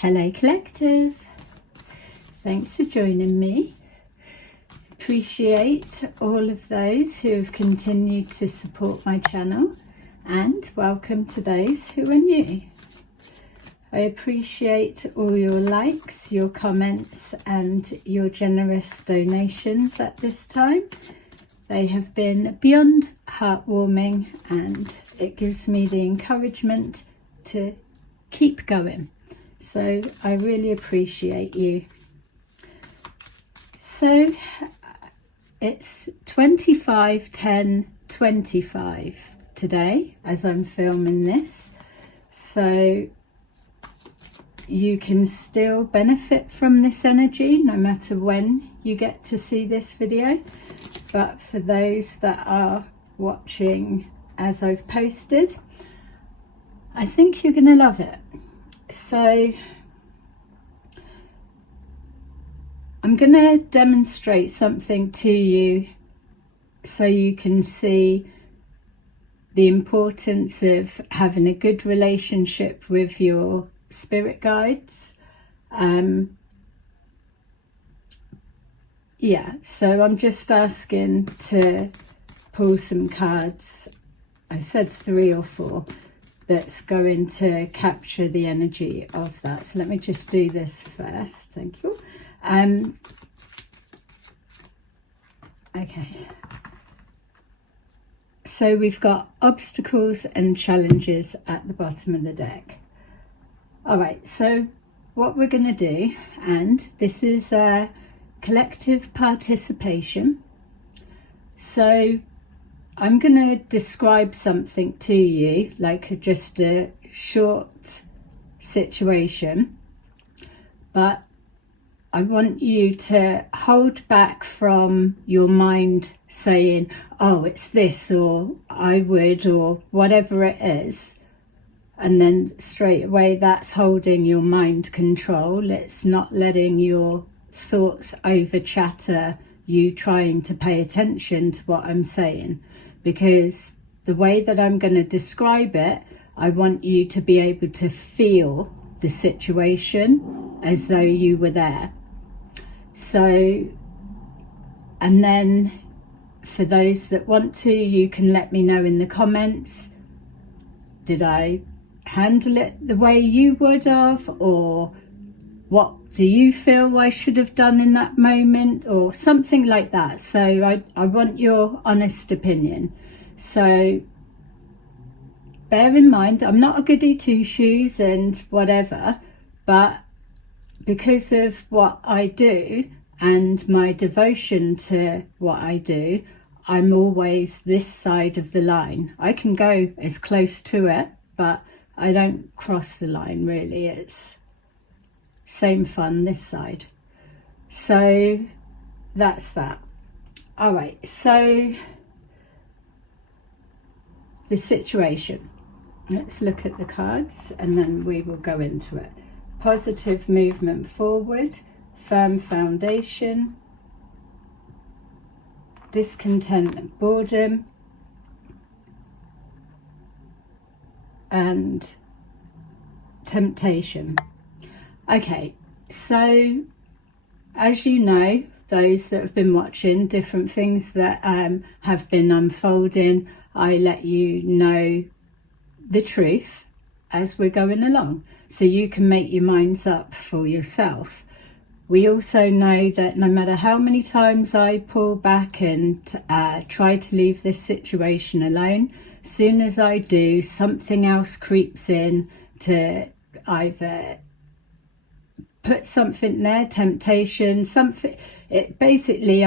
Hello Collective, thanks for joining me. Appreciate all of those who have continued to support my channel, and welcome to those who are new. I appreciate all your likes, your comments and your generous donations at this time. They have been beyond heartwarming and it gives me the encouragement to keep going. So I really appreciate you. So it's 25/10/25 today as I'm filming this. So you can still benefit from this energy no matter when you get to see this video. But for those that are watching as I've posted, I think you're going to love it. So I'm going to demonstrate something to you so you can see the importance of having a good relationship with your spirit guides. So I'm just asking to pull some cards. I said 3 or 4. That's going to capture the energy of that. So let me just do this first. Thank you. Okay. So we've got obstacles and challenges at the bottom of the deck. All right. So what we're going to do, and this is a collective participation. So I'm going to describe something to you, like just a short situation, but I want you to hold back from your mind saying, oh, it's this, or I would, or whatever it is. And then straight away that's holding your mind control. It's not letting your thoughts over chatter you trying to pay attention to what I'm saying. Because the way that I'm going to describe it, I want you to be able to feel the situation as though you were there. So, and then for those that want to, you can let me know in the comments, did I handle it the way you would have, or what do you feel I should have done in that moment, or something like that. So I want your honest opinion. So bear in mind, I'm not a goody two shoes and whatever, but because of what I do and my devotion to what I do, I'm always this side of the line. I can go as close to it, but I don't cross the line really. It's same fun this side. So that's that. All right, so the situation, let's look at the cards and then we will go into it. Positive movement forward, firm foundation, discontentment, boredom, and temptation. Okay, so as you know, those that have been watching, different things that have been unfolding, I let you know the truth as we're going along, so you can make your minds up for yourself. We also know that no matter how many times I pull back and try to leave this situation alone, as soon as I do, something else creeps in to either put something there, temptation, something. It basically,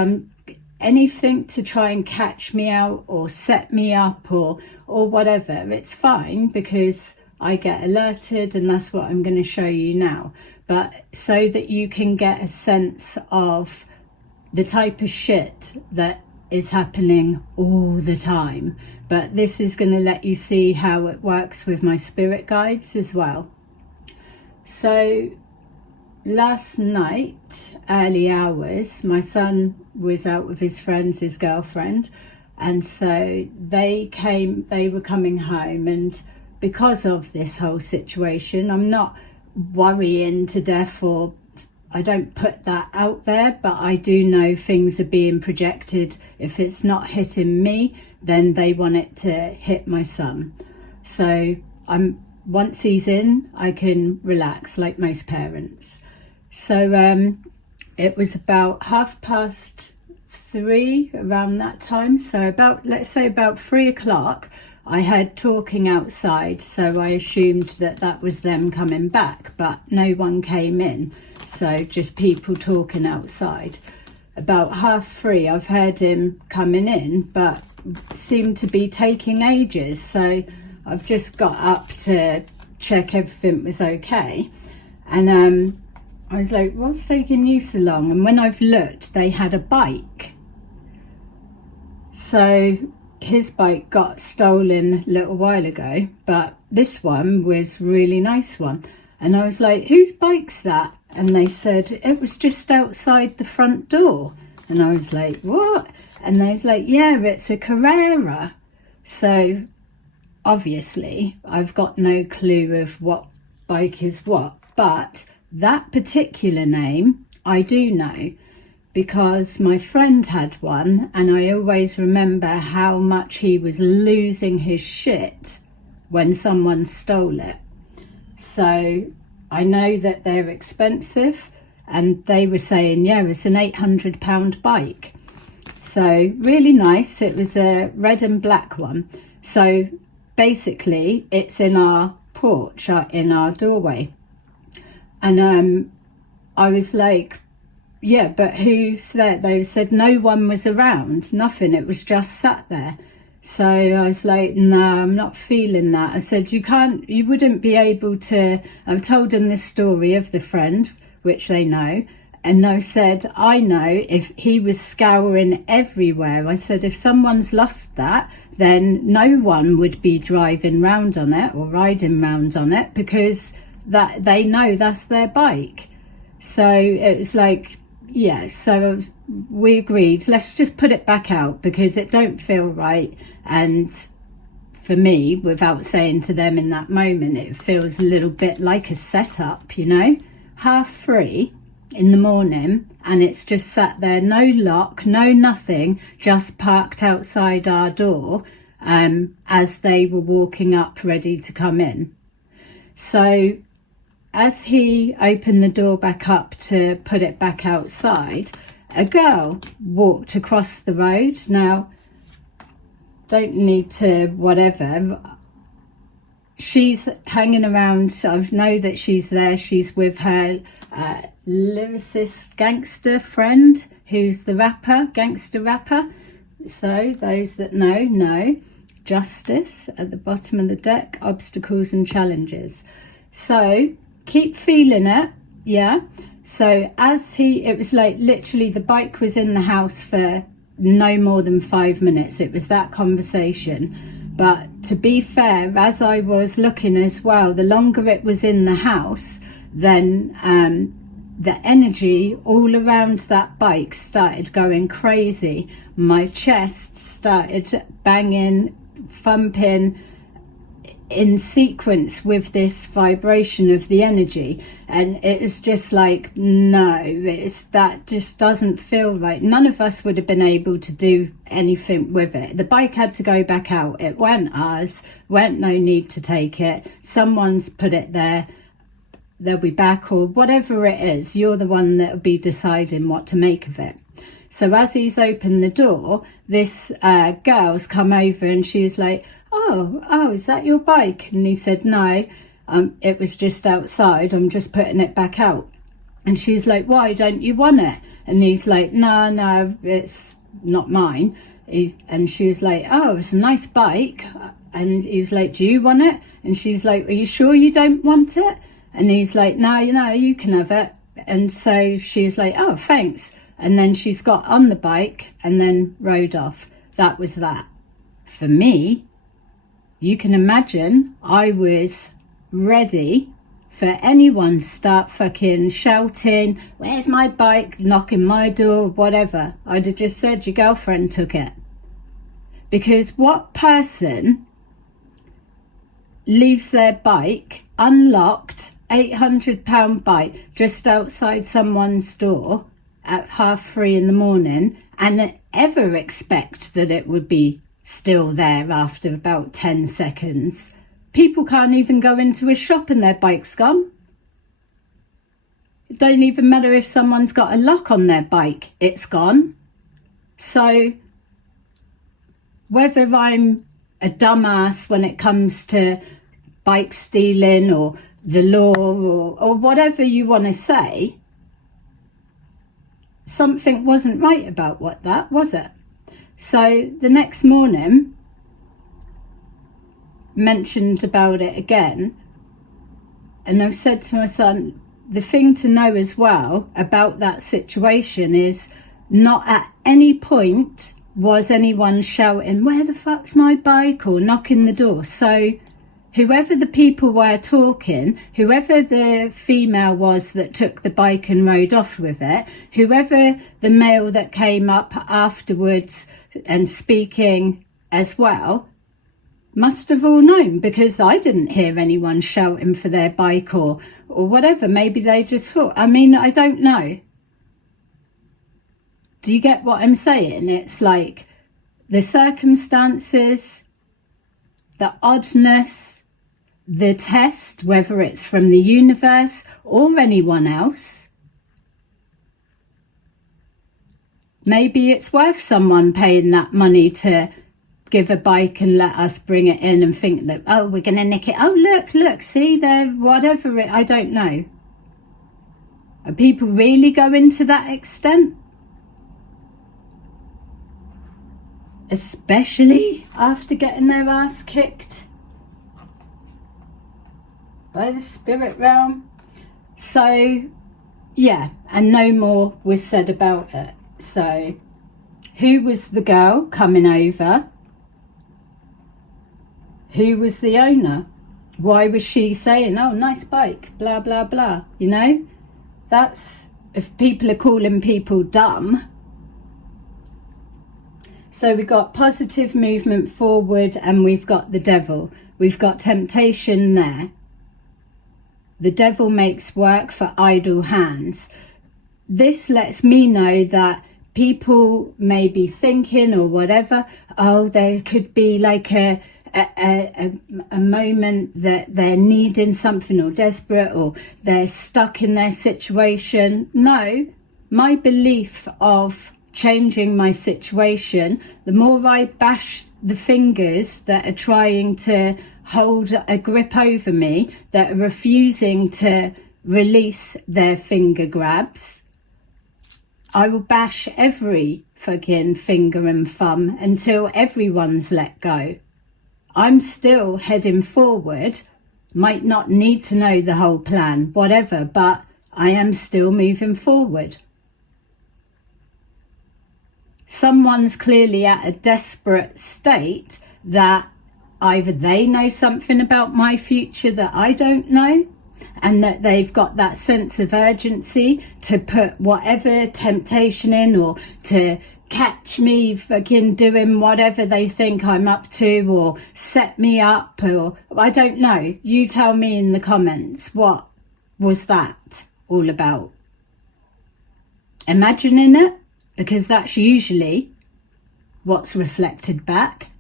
anything to try and catch me out or set me up or whatever. It's fine because I get alerted, and that's what I'm going to show you now. But so that you can get a sense of the type of shit that is happening all the time. But this is going to let you see how it works with my spirit guides as well. So last night, early hours, my son was out with his friends, his girlfriend, and so they were coming home, and because of this whole situation, I'm not worrying to death, or I don't put that out there, but I do know things are being projected. If it's not hitting me, then they want it to hit my son. So once he's in, I can relax like most parents. So it was about 3:30 around that time. So let's say about 3 o'clock, I heard talking outside. So I assumed that was them coming back, but no one came in. So just people talking outside. About 3:30, I've heard him coming in, but seemed to be taking ages. So I've just got up to check everything was okay. And I was like, what's taking you so long? And when I've looked, they had a bike. So his bike got stolen a little while ago, but this one was a really nice one. And I was like, whose bike's that? And they said, it was just outside the front door. And I was like, what? And they was like, yeah, it's a Carrera. So obviously I've got no clue of what bike is what, but that particular name I do know, because my friend had one, and I always remember how much he was losing his shit when someone stole it. So I know that they're expensive, and they were saying, yeah, it's an £800 bike. So really nice. It was a red and black one. So basically it's in our porch, in our doorway. And I was like, yeah, but who's there? They said no one was around, nothing, it was just sat there. So I was like, no, I'm not feeling that. I said, you wouldn't be able to. I told them this story of the friend, which they know, and I said, I know if he was scouring everywhere. I said, if someone's lost that, then no one would be driving round on it or riding round on it, because that they know that's their bike. So it's like, yeah, so we agreed, let's just put it back out, because it don't feel right. And for me, without saying to them in that moment, it feels a little bit like a setup, you know, 3:30 in the morning, and it's just sat there, no lock, no nothing, just parked outside our door as they were walking up ready to come in. So as he opened the door back up to put it back outside, a girl walked across the road. Now, don't need to whatever, she's hanging around. So I know that she's there. She's with her lyricist gangster friend, who's the gangster rapper. So those that know, justice at the bottom of the deck, obstacles and challenges. So keep feeling it, yeah. So it was like literally the bike was in the house for no more than 5 minutes. It was that conversation. But to be fair, as I was looking as well, the longer it was in the house, then the energy all around that bike started going crazy. My chest started banging, thumping in sequence with this vibration of the energy, and it was just like, no, that just doesn't feel right. None of us would have been able to do anything with it. The bike had to go back out. It weren't ours, weren't no need to take it. Someone's put it there, they'll be back, or whatever it is, you're the one that'll be deciding what to make of it. So as he's opened the door, this girl's come over and she's like, oh, is that your bike? And he said, no, it was just outside, I'm just putting it back out. And she's like, why don't you want it? And he's like, no, it's not mine. And she was like, oh, it's a nice bike. And he was like, do you want it? And she's like, are you sure you don't want it? And he's like, no, you can have it. And so she's like, oh, thanks. And then she's got on the bike and then rode off. That was that. For me, you can imagine I was ready for anyone to start fucking shouting, where's my bike, knocking my door, whatever. I'd have just said your girlfriend took it. Because what person leaves their bike unlocked £800 bike just outside someone's door at 3:30 in the morning and ever expect that it would be still there after about 10 seconds. People can't even go into a shop and their bike's gone. It don't even matter if someone's got a lock on their bike, it's gone. So whether I'm a dumbass when it comes to bike stealing or the law or whatever you want to say, something wasn't right about what that was it. So the next morning, mentioned about it again, and I've said to my son, the thing to know as well about that situation is not at any point was anyone shouting, "Where the fuck's my bike?" or knocking the door. So whoever the people were talking, whoever the female was that took the bike and rode off with it, whoever the male that came up afterwards and speaking as well, must have all known, because I didn't hear anyone shouting for their bike or whatever. Maybe they just thought, I mean, I don't know. Do you get what I'm saying? It's like the circumstances, the oddness, the test, whether it's from the universe or anyone else. Maybe it's worth someone paying that money to give a bike and let us bring it in and think that, oh, we're going to nick it. Oh, look, see there, whatever it, I don't know. Are people really going to that extent? Especially after getting their ass kicked by the spirit realm. So, yeah, and no more was said about it. So, who was the girl coming over? Who was the owner? Why was she saying, oh, nice bike, blah, blah, blah? You know, that's, if people are calling people dumb. So we've got positive movement forward and we've got the devil. We've got temptation there. The devil makes work for idle hands. This lets me know that people may be thinking or whatever, oh, there could be like a moment that they're needing something or desperate or they're stuck in their situation. No, my belief of changing my situation, the more I bash the fingers that are trying to hold a grip over me, that are refusing to release their finger grabs, I will bash every fucking finger and thumb until everyone's let go. I'm still heading forward, might not need to know the whole plan, whatever, but I am still moving forward. Someone's clearly at a desperate state that either they know something about my future that I don't know, and that they've got that sense of urgency to put whatever temptation in or to catch me fucking doing whatever they think I'm up to or set me up, or I don't know. You tell me in the comments, what was that all about? Imagining it? Because that's usually what's reflected back.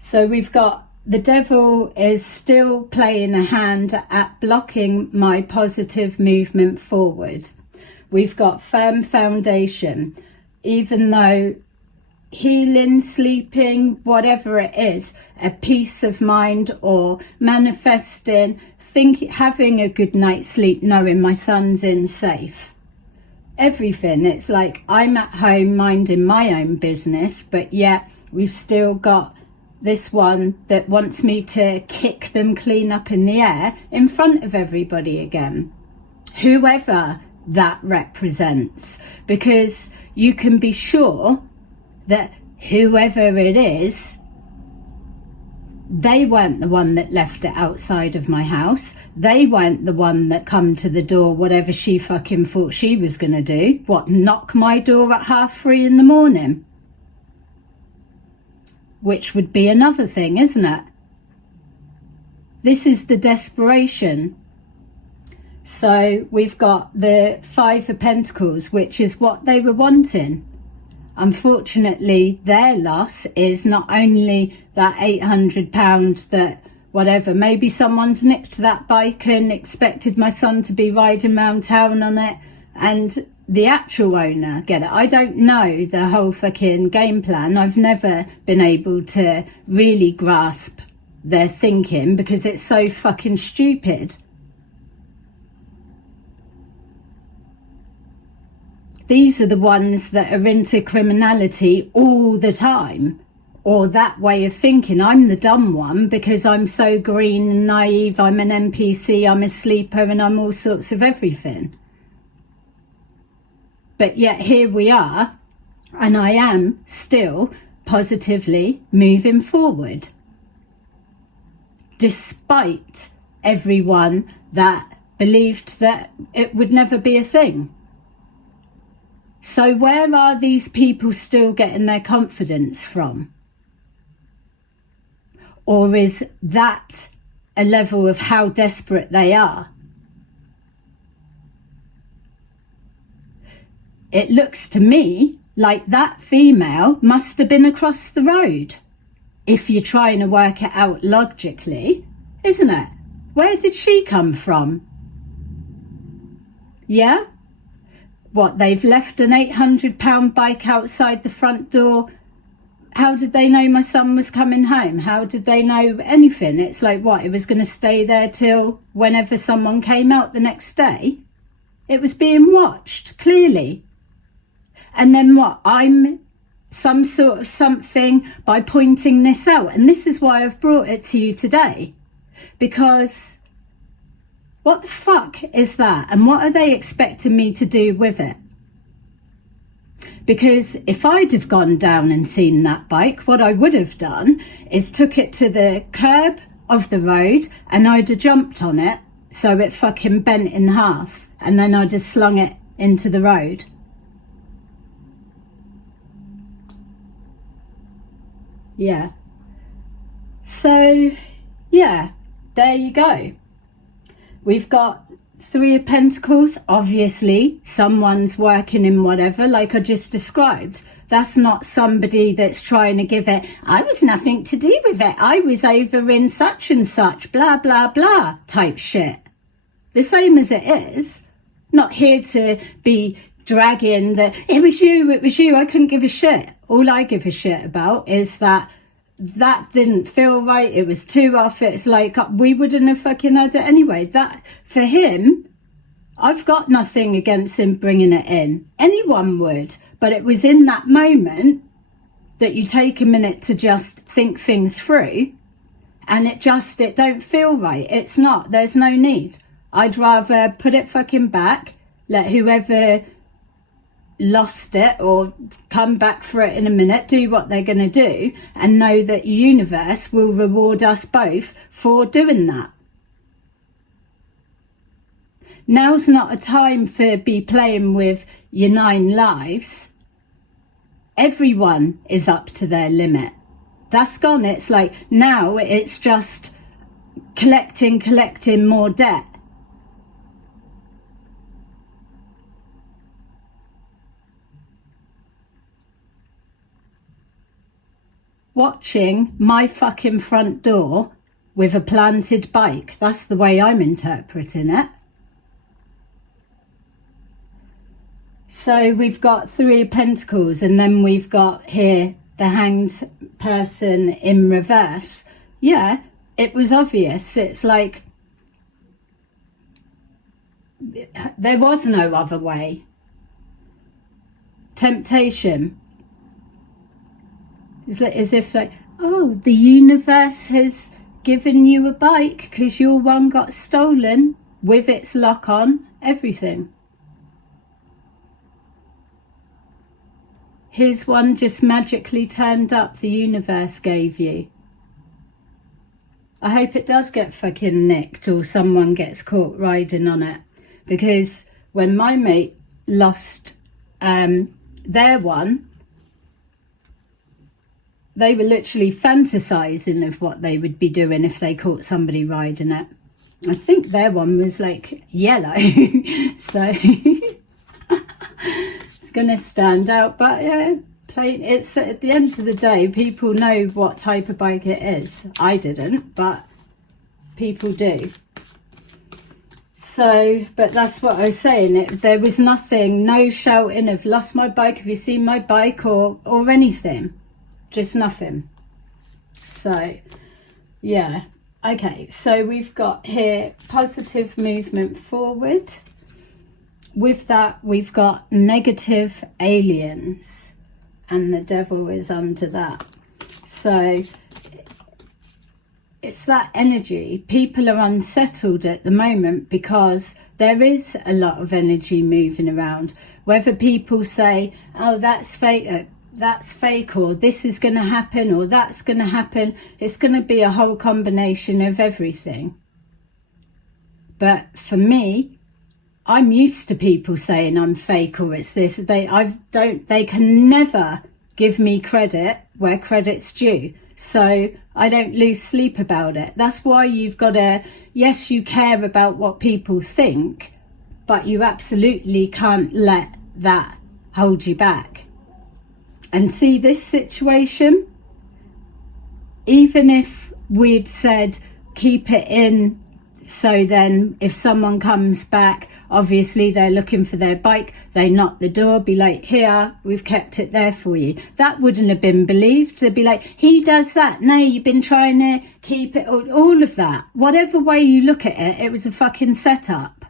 So we've got the devil is still playing a hand at blocking my positive movement forward. We've got firm foundation. Even though healing, sleeping, whatever it is, a peace of mind or manifesting, having a good night's sleep, knowing my son's in safe. Everything, it's like I'm at home minding my own business, but yet we've still got this one that wants me to kick them clean up in the air in front of everybody again, whoever that represents, because you can be sure that whoever it is, they weren't the one that left it outside of my house. They weren't the one that come to the door, whatever she fucking thought she was going to do. What, knock my door at 3:30 in the morning? Which would be another thing, isn't it? This is the desperation. So we've got the Five of Pentacles, which is what they were wanting. Unfortunately, their loss is not only that £800 that whatever, maybe someone's nicked that bike and expected my son to be riding around town on it, and the actual owner get it. I don't know the whole fucking game plan. I've never been able to really grasp their thinking because it's so fucking stupid. These are the ones that are into criminality all the time, or that way of thinking. I'm the dumb one because I'm so green and naive. I'm an NPC, I'm a sleeper, and I'm all sorts of everything. But yet here we are, and I am still positively moving forward, despite everyone that believed that it would never be a thing. So where are these people still getting their confidence from? Or is that a level of how desperate they are? It looks to me like that female must have been across the road, if you're trying to work it out logically, isn't it? Where did she come from? Yeah? What, they've left an £800 bike outside the front door? How did they know my son was coming home? How did they know anything? It's like, what, it was going to stay there till whenever someone came out the next day? It was being watched, clearly. And then what, I'm some sort of something by pointing this out. And this is why I've brought it to you today. Because what the fuck is that? And what are they expecting me to do with it? Because if I'd have gone down and seen that bike, what I would have done is took it to the curb of the road and I'd have jumped on it so it fucking bent in half, and then I'd have slung it into the road. Yeah. So, yeah, there you go. We've got Three of Pentacles. Obviously, someone's working in whatever, like I just described. That's not somebody that's trying to give it, I was nothing to do with it, I was over in such and such, blah, blah, blah, type shit. The same as it is. Not here to be dragging the, it was you, I couldn't give a shit. All I give a shit about is that didn't feel right, it was too off. It's like, we wouldn't have fucking had it anyway. That, for him, I've got nothing against him bringing it in. Anyone would. But it was in that moment that you take a minute to just think things through, and it don't feel right. It's not. There's no need. I'd rather put it fucking back, let whoever lost it or come back for it in a minute do what they're going to do, and know that the universe will reward us both for doing that. Now's not a time for be playing with your 9 lives. Everyone is up to their limit. That's gone. It's like now it's just collecting more debt. Watching my fucking front door with a planted bike. That's the way I'm interpreting it. So we've got Three of Pentacles, and then we've got here the Hanged person in reverse. Yeah, it was obvious. It's like there was no other way. Temptation. It's like, as if like, oh, the universe has given you a bike because your one got stolen with its lock on, everything. Here's one just magically turned up, the universe gave you. I hope it does get fucking nicked or someone gets caught riding on it. Because when my mate lost their one, they were literally fantasizing of what they would be doing if they caught somebody riding it. I think their one was like yellow. So it's going to stand out. But yeah, plain, it's at the end of the day, people know what type of bike it is. I didn't, but people do. So, but that's what I was saying. There was nothing, no shouting of lost my bike, have you seen my bike, or anything. Just nothing. So, yeah. Okay, so we've got here positive movement forward. With that, we've got negative aliens. And the devil is under that. So it's that energy. People are unsettled at the moment because there is a lot of energy moving around. Whether people say, oh, that's fake, or this is going to happen, or that's going to happen, it's going to be a whole combination of everything. But for me, I'm used to people saying I'm fake or it's this. They can never give me credit where credit's due. So I don't lose sleep about it. That's why you've got to, yes, you care about what people think, but you absolutely can't let that hold you back. And see, this situation, even if we'd said keep it in, so then if someone comes back, obviously they're looking for their bike, they knock the door, be like, here, we've kept it there for you. That wouldn't have been believed. They'd be like, he does that. No, you've been trying to keep it, all of that. Whatever way you look at it, it was a fucking setup.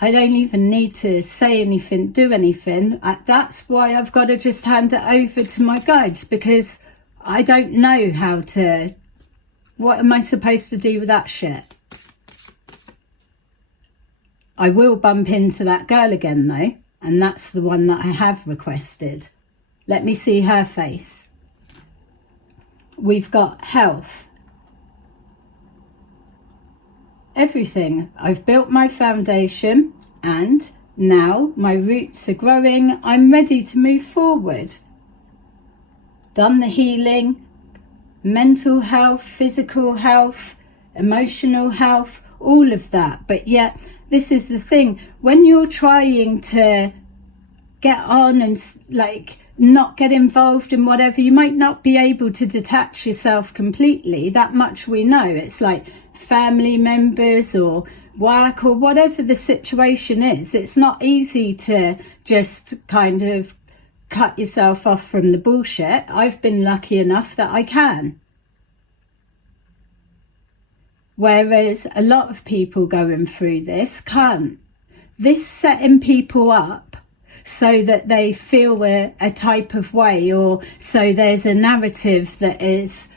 I don't even need to say anything, do anything. That's why I've got to just hand it over to my guides, because I don't know how to... What am I supposed to do with that shit? I will bump into that girl again though, and that's the one that I have requested. Let me see her face. We've got health. Everything. I've built my foundation and now my roots are growing. I'm ready to move forward. Done the healing, mental health, physical health, emotional health, all of that. But yet, this is the thing. When you're trying to get on and like not get involved in whatever, you might not be able to detach yourself completely. That much we know. It's like family members or work or whatever the situation is. It's not easy to just kind of cut yourself off from the bullshit. I've been lucky enough that I can. Whereas a lot of people going through this can't. This setting people up so that they feel a type of way, or so there's a narrative that is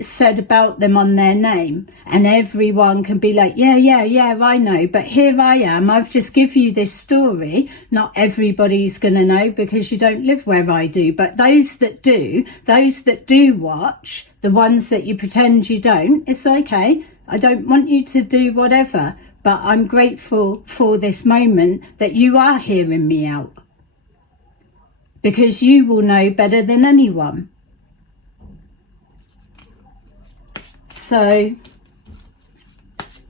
said about them on their name, and everyone can be like, yeah, I know, but here I am, I've just give you this story. Not everybody's gonna know because you don't live where I do, but those that do watch, the ones that you pretend you don't, it's okay. I don't want you to do whatever, but I'm grateful for this moment that you are hearing me out, because you will know better than anyone. So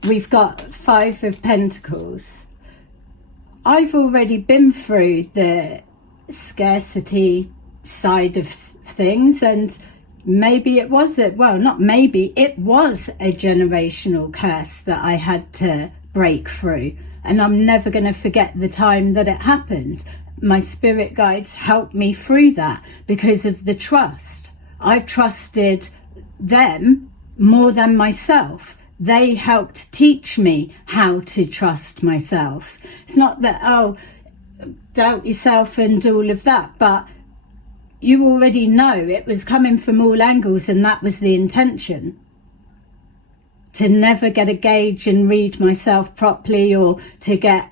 we've got 5 of Pentacles. I've already been through the scarcity side of things, and maybe it was it was a generational curse that I had to break through, and I'm never going to forget the time that it happened. My spirit guides helped me through that because of the trust. I've trusted them more than myself. They helped teach me how to trust myself. It's not that, oh, doubt yourself and all of that, but you already know it was coming from all angles, and that was the intention. To never get a gauge and read myself properly, or to get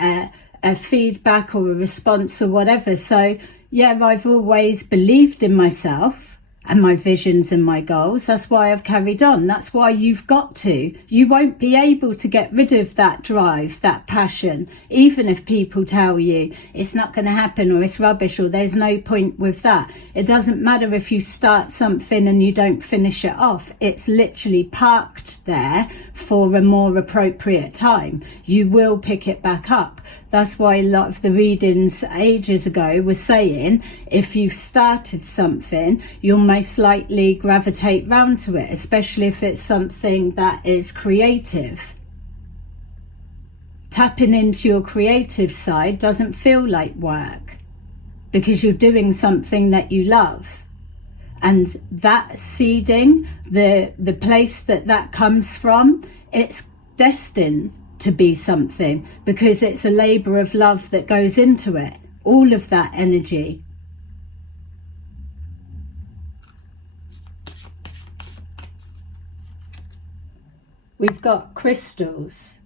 a feedback or a response or whatever. So yeah, I've always believed in myself, and my visions and my goals. That's why I've carried on. That's why you've got to. You won't be able to get rid of that drive, that passion, even if people tell you it's not going to happen, or it's rubbish, or there's no point with that. It doesn't matter if you start something and you don't finish it off. It's literally parked there for a more appropriate time. You will pick it back up. That's why a lot of the readings ages ago was saying, if you've started something, you'll most likely gravitate round to it, especially if it's something that is creative. Tapping into your creative side doesn't feel like work, because you're doing something that you love. And that seeding, the place that comes from, it's destined to be something, because it's a labor of love that goes into it, all of that energy. We've got crystals.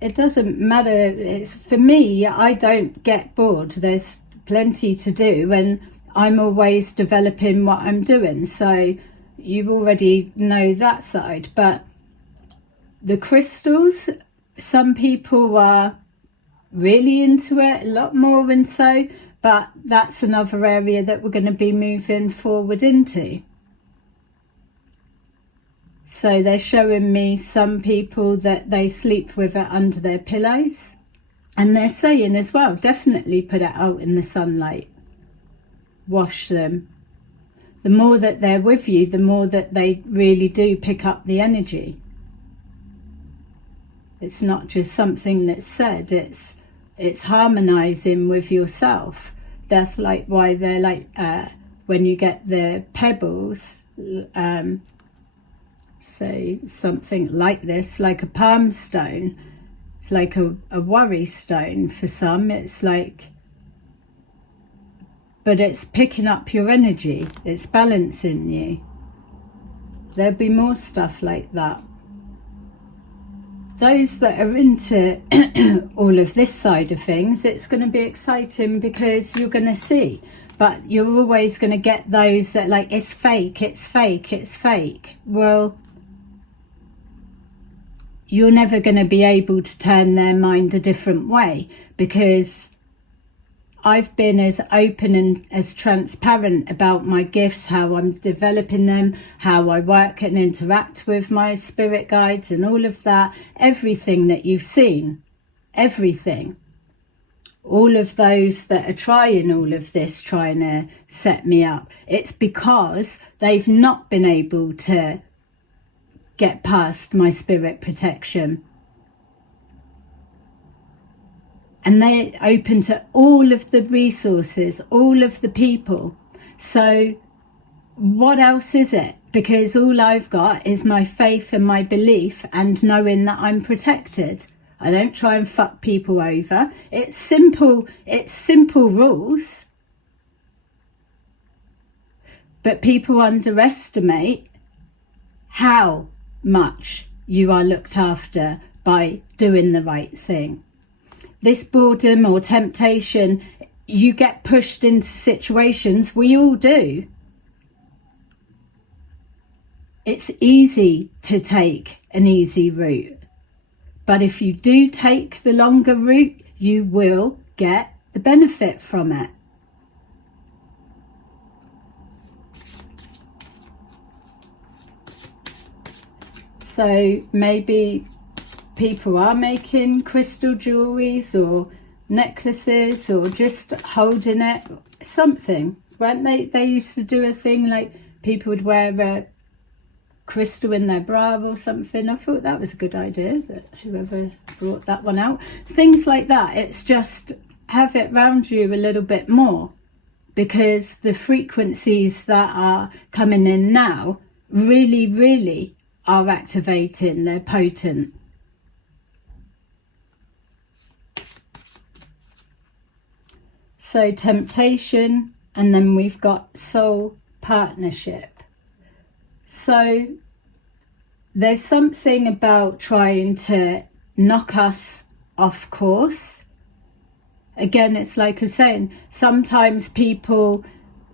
It doesn't matter. It's, for me, I don't get bored. There's plenty to do, and I'm always developing what I'm doing. So you already know that side. But the crystals, some people are really into it, a lot more than so, but that's another area that we're going to be moving forward into. So they're showing me some people that they sleep with it under their pillows, and they're saying as well, definitely put it out in the sunlight, wash them. The more that they're with you, the more that they really do pick up the energy. It's not just something that's said, it's harmonizing with yourself. That's like why they're like, when you get the pebbles, say something like this, like a palm stone, it's like a worry stone for some. It's like, but it's picking up your energy, it's balancing you. There'll be more stuff like that. Those that are into all of this side of things, it's going to be exciting, because you're going to see. But you're always going to get those that like, it's fake, it's fake, it's fake. Well, you're never going to be able to turn their mind a different way, because I've been as open and as transparent about my gifts, how I'm developing them, how I work and interact with my spirit guides and all of that. Everything that you've seen, everything. All of those that are trying all of this, trying to set me up, it's because they've not been able to get past my spirit protection. And they're open to all of the resources, all of the people. So what else is it? Because all I've got is my faith and my belief, and knowing that I'm protected. I don't try and fuck people over. It's simple rules. But people underestimate how much you are looked after by doing the right thing. This boredom or temptation, you get pushed into situations, we all do. It's easy to take an easy route. But if you do take the longer route, you will get the benefit from it. So maybe people are making crystal jewelries or necklaces, or just holding it, something. Weren't they used to do a thing like people would wear a crystal in their bra or something. I thought that was a good idea, that whoever brought that one out. Things like that. It's just have it round you a little bit more, because the frequencies that are coming in now really are activating. They're potent. So temptation, and then we've got soul partnership. So there's something about trying to knock us off course, again, it's like I was saying, sometimes people,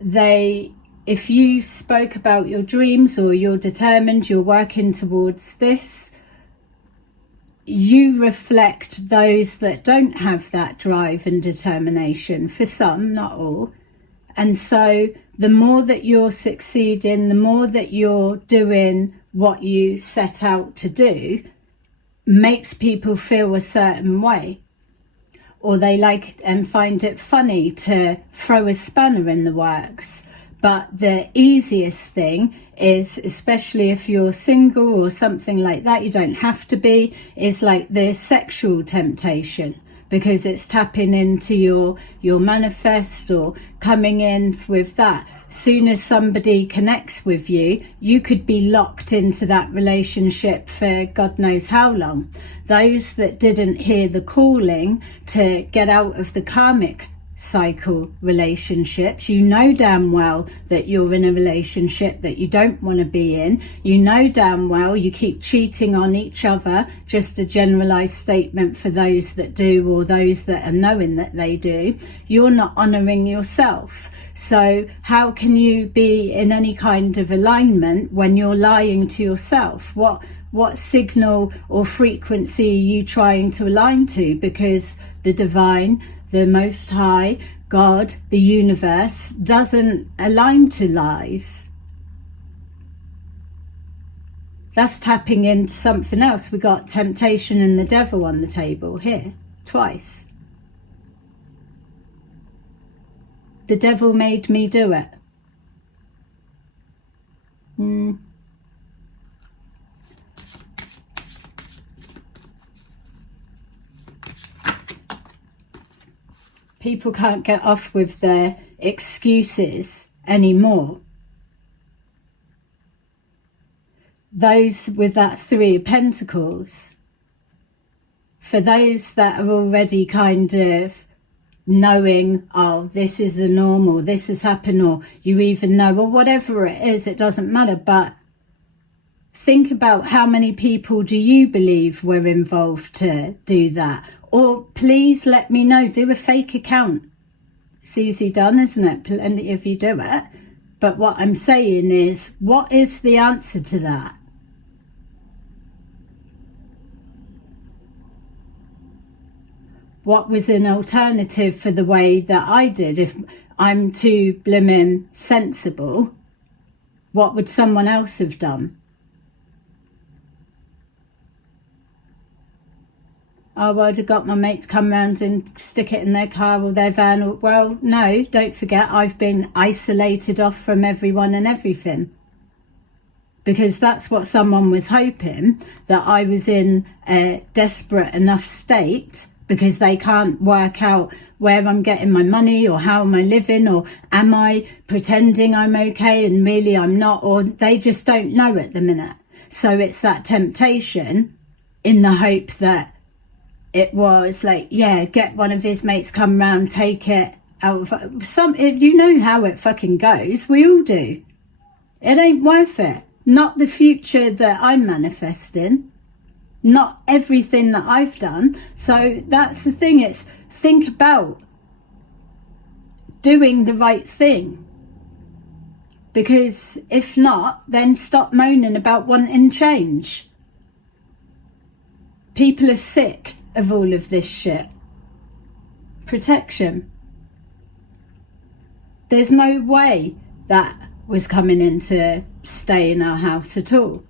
if you spoke about your dreams or you're determined, you're working towards this, you reflect those that don't have that drive and determination. For some, not all. And so the more that you're succeeding, the more that you're doing what you set out to do, makes people feel a certain way. Or they like and find it funny to throw a spanner in the works. But the easiest thing is, especially if you're single or something like that, you don't have to be, is like the sexual temptation, because it's tapping into your manifest or coming in with that. Soon as somebody connects with you, you could be locked into that relationship for God knows how long. Those that didn't hear the calling to get out of the karmic cycle relationships, you know damn well that you're in a relationship that you don't want to be in. You know damn well you keep cheating on each other. Just a generalized statement for those that do, or those that are knowing that they do. You're not honoring yourself. So how can you be in any kind of alignment when you're lying to yourself? What signal or frequency are you trying to align to? Because the divine, the Most High, God, the universe, doesn't align to lies. That's tapping into something else. We got temptation and the devil on the table here, twice. The devil made me do it. People can't get off with their excuses anymore. Those with that Three of Pentacles, for those that are already kind of knowing, oh, this is the norm, or this has happened, or you even know, or whatever it is, it doesn't matter. But think about how many people do you believe were involved to do that? Or please let me know, do a fake account. It's easy done, isn't it? Plenty of you do it. But what I'm saying is, what is the answer to that? What was an alternative for the way that I did? If I'm too blimmin' sensible, what would someone else have done? Oh, I'd have got my mates come round and stick it in their car or their van. Or, well, no, don't forget, I've been isolated off from everyone and everything. Because that's what someone was hoping, that I was in a desperate enough state, because they can't work out where I'm getting my money, or how am I living, or am I pretending I'm okay and really I'm not, or they just don't know at the minute. So it's that temptation, in the hope that it was like, yeah, get one of his mates, come round, take it out of some, you know how it fucking goes. We all do. It ain't worth it. Not the future that I'm manifesting. Not everything that I've done. So that's the thing. It's think about doing the right thing. Because if not, then stop moaning about wanting change. People are sick of all of this shit. Protection. There's no way that was coming in to stay in our house at all.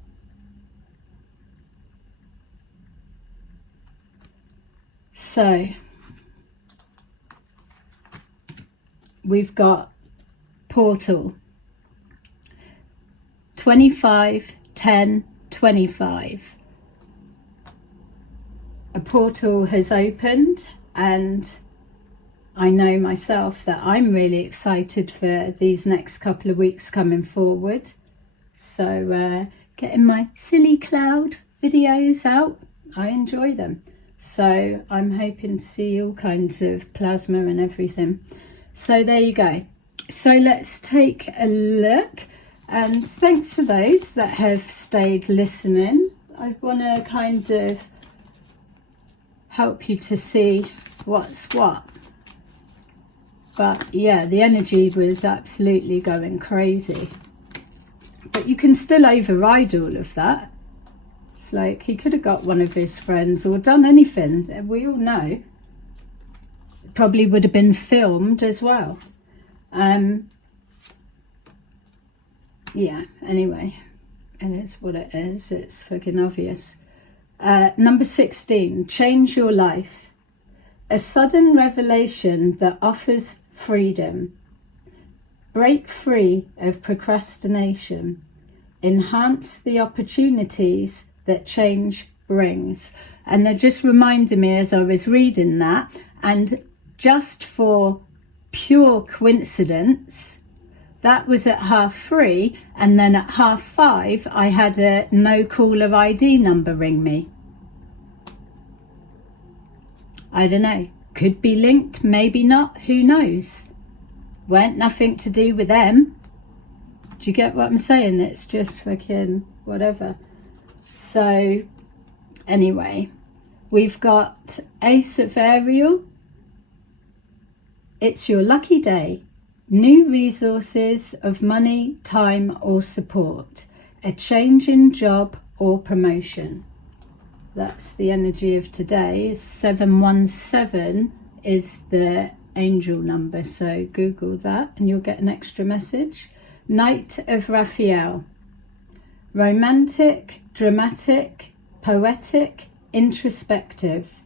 So we've got portal 25, 10, 25. A portal has opened, and I know myself that I'm really excited for these next couple of weeks coming forward. So getting my silly cloud videos out, I enjoy them. So I'm hoping to see all kinds of plasma and everything. So there you go. So let's take a look. And thanks to those that have stayed listening. I want to kind of help you to see what's what. But yeah, the energy was absolutely going crazy. But you can still override all of that. It's like he could have got one of his friends or done anything. We all know. It probably would have been filmed as well. Yeah, anyway, it is what it is. It's fucking obvious. Number 16, change your life. A sudden revelation that offers freedom. Break free of procrastination. Enhance the opportunities that change brings. And they're just reminding me as I was reading that, and just for pure coincidence, that was at 3:30, and then at 5:30 I had a no caller ID number ring me. I don't know, could be linked, maybe not, who knows. Weren't nothing to do with them. Do you get what I'm saying? It's just fucking whatever. So anyway, we've got Ace of Ariel. It's your lucky day. New resources of money, time or support. A change in job or promotion. That's the energy of today. 717 is the angel number, so Google that and you'll get an extra message. Knight of Raphael. Romantic, dramatic, poetic, introspective.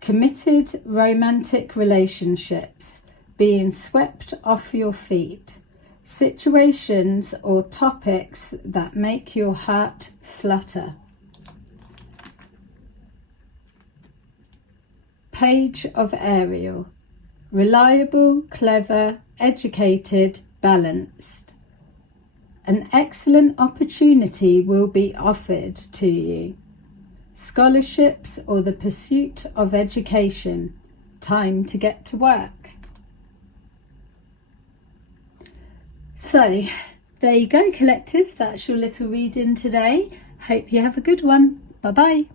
Committed romantic relationships, being swept off your feet. Situations or topics that make your heart flutter. Page of Ariel. Reliable, clever, educated, balanced. An excellent opportunity will be offered to you. Scholarships or the pursuit of education. Time to get to work. So, there you go, collective. That's your little reading today. Hope you have a good one. Bye-bye.